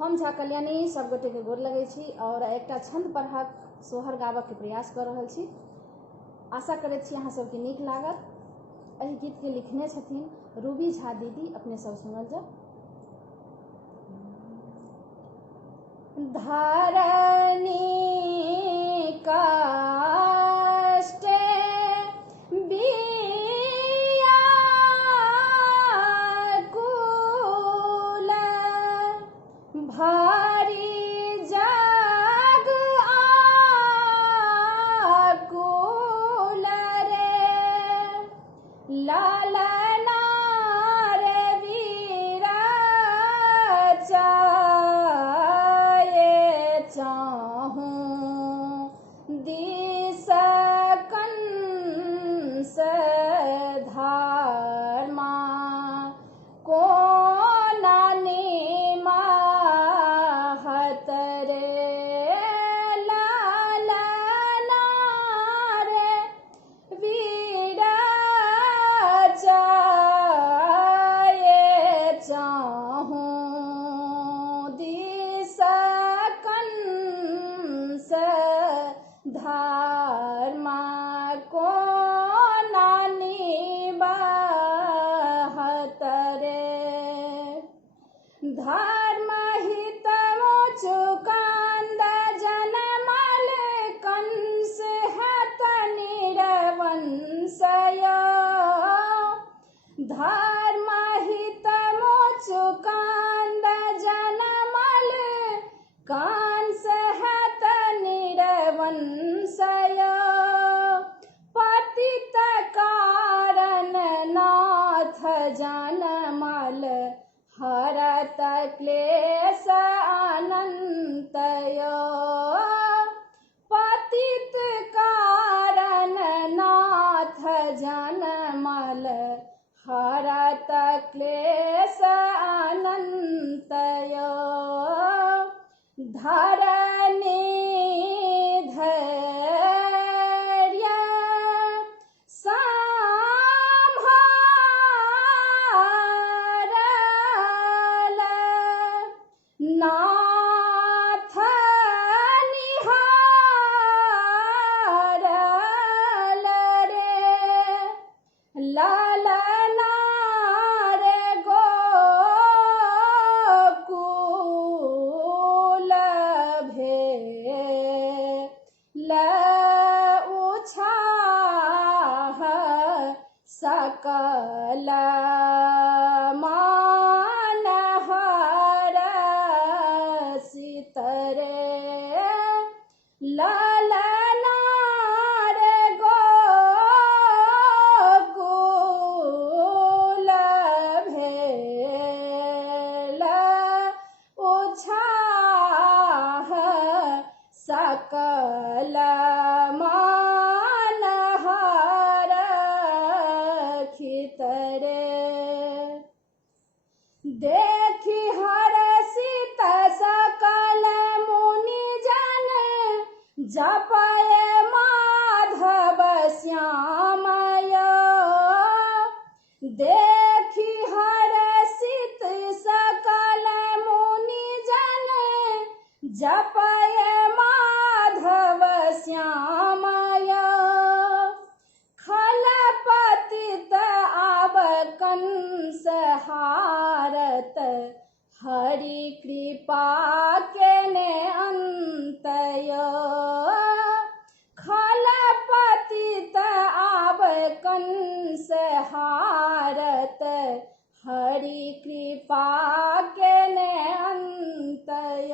हम झा कल्याणी सब गोटे के गोर लगे छी और एक छंद पढ़क सोहर गाबक के प्रयास कर रहल छी। आशा करैत छी अहाँ सबके नीक लागत। एहि गीत के लिखने छथिन रूबी झा दीदी, अपने सब सुनल जाओ। धरनी कष्ट बिया कुल भारी जग आकुल रे लालना रे वीरा दिस कंस धर्मा कोन निमाहत रे लालना रे वीरा दिस कंस धर्मा कोन निबाहत रे धर्म हित मुचुकांद जनमल कंस हत निरवंशय धर्म हित मुचुकांद जनमल कंस हत निरवंशय पतित कारण नाथ जनमल हरत क्लेश अनंतय पतित कारण नाथ जनमल हरत क्लेश अनंतय धरनी धैर्य संभारल नाथ निहारल रे लालना रे गोकुल भेल उछाह सकल मान हरषित रे लालना रे गोकुल भेल उछाह सकल मान हरषित रे देखी हरषित सकल मुनि जन जपय माधव श्यामय देखी हरषित सकल मुनि जन जपय माधव श्यामय खलपतित आब कंस हारत हरि कृपा केने अंतय खलपतित आब कंस हारत हरि कृपा केने अंतय।